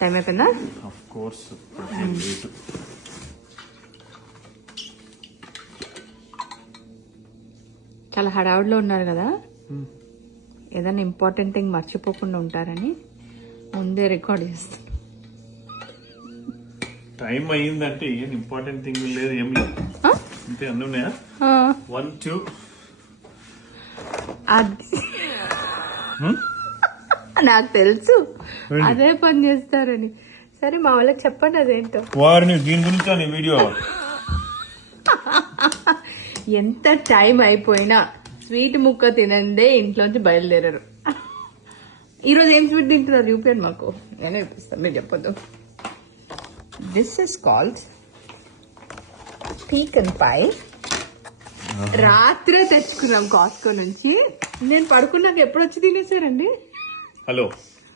Time అయిపోయిందా of course చాలా హడావుడిలో ఉన్నారు కదా? ఏదైనా ఇంపార్టెంట్ థింగ్ మర్చిపోకుండా ఉంటారని ముందే రికార్డ్ చేస్తాను టైం అయ్యిందంటే ఏం ఇంపార్టెంట్ థింగ్ లేదు ఏం లేదు. అన్నీ ఉన్నాయా? వన్ టూ అది. నాకు తెలుసు? అదే పని చేస్తారని. సరే మా వాళ్ళకి చెప్పండి అదేంటో. వారిని దీని గురించి వీడియో? ఎంత టైం అయిపోయినా స్వీట్ ముక్క తినందే ఇంట్లోంచి బయలుదేరారు. ఈరోజు ఏం స్వీట్ తింటున్నారు? చూపించండి మాకు. నేనే చూపిస్తాను మీరు చెప్పొద్దు. This is called pecan pie రాత్రే తెచ్చుకున్నాం కాస్కో నుంచి. నేను పడుకున్నాక ఎప్పుడు వచ్చి తినేసారండి? హలో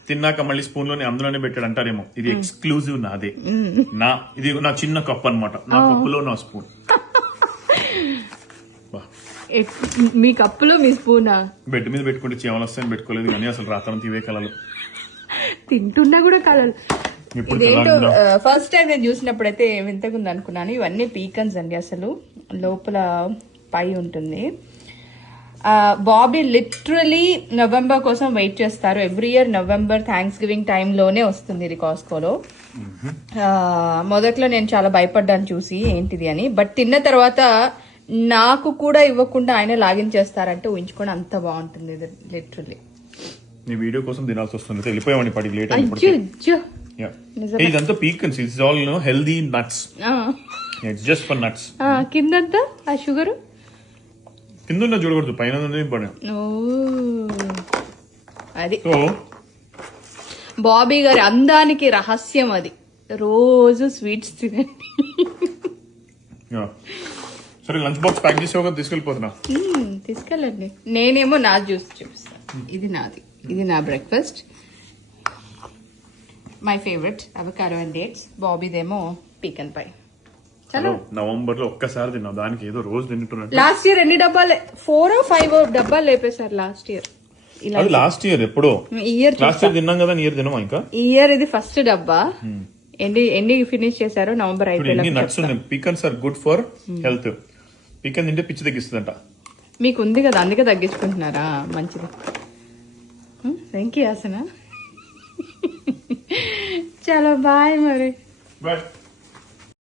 తిన్నాక మళ్ళీ స్పూన్లోనే అందులోనే పెట్టాడు అంటారేమో ఇది ఎక్స్క్లూజివ్ నాదే నా ఇది నా చిన్న కప్ అన్నమాట. నా కప్పులో నా స్పూన్. మీ కప్పులో మీ స్పూనా? బెడ్ మీద పెట్టుకుంటే చీమలు వస్తాయని పెట్టుకోలేదు కానీ అసలు రాత్రంతా ఇవే కలలు తింటున్నా కూడా కలలు ఇదేంటో? ఫస్ట్ టైం నేను చూసినప్పుడైతే వింతగా ఉంది అనుకున్నాను. ఇవన్నీ పీకన్స్ అండి అసలు. లోపల పై ఉంటుంది. బాబీ లిటరలీ నవంబర్ కోసం వెయిట్ చేస్తారు. Every year November Thanksgiving టైంలోనే వస్తుంది ఇది కాస్కోలో. మొదట్లో నేను చాలా భయపడ్డాను చూసి ఏంటిది అని. బట్ తిన్న తర్వాత నాకు కూడా ఇవ్వకుండా ఆయన లాగించేస్తారంటే ఊహించుకోండి అంత బాగుంటుంది ఇది లిటరలీ. నీ వీడియో కోసం తినాల్సి వస్తుంది. వెళ్ళిపోయామని పడి లేట్ ఇదంతా pecans it's all no healthy nuts. It's just for nuts ఆ, కిందంతా ఆ షుగరు కింద ఉన్న చూడకూడదు పైన ఇంపార్టెంట్ అది. బాబీ గారి అందానికి రహస్యం అది. రోజు స్వీట్స్ తినండి సరే లంచ్ బాక్స్ ప్యాక్ చేసావు కదా తీసుకెళ్ళిపోతున్నా. తీసుకెళ్ళండి. నేనేమో నా జ్యూస్ చూపిస్తాను ఇది నాది. ఇది నా breakfast. My favourite avocado and dates బాబీదేమో pecan pie చలో. నవంబర్లో ఒక్కసారి తిన్నావు దానికి ఏదో రోజు తింటున్నట్టు. లాస్ట్ ఇయర్ ఎన్ని డబ్బాలు? ఫోర్ ఫైవ్ డబ్బాలు లేపేశారు లాస్ట్ ఇయర్. అది లాస్ట్ ఇయర్ ఎప్పుడో? ఇయర్ లాస్ట్ ఇయర్ తిన్నాం కదా ఇయర్ తినమా ఇంకా? ఇయర్ ఇది ఫస్ట్ డబ్బా. ఎన్ని ఎన్ని ఫినిష్ చేశారో నవంబర్ అయిపోయినా నట్స్ ఉన్నాయి? Pecans are good for health. Pecan తింటే పిచ్చి తగ్గిస్తుందంట. మీకు ఉంది కదా అందుకే తగ్గించుకుంటున్నారా? మంచిది. థ్యాంక్ యూ ఆసన. చలో బాయ్ మరి. బట్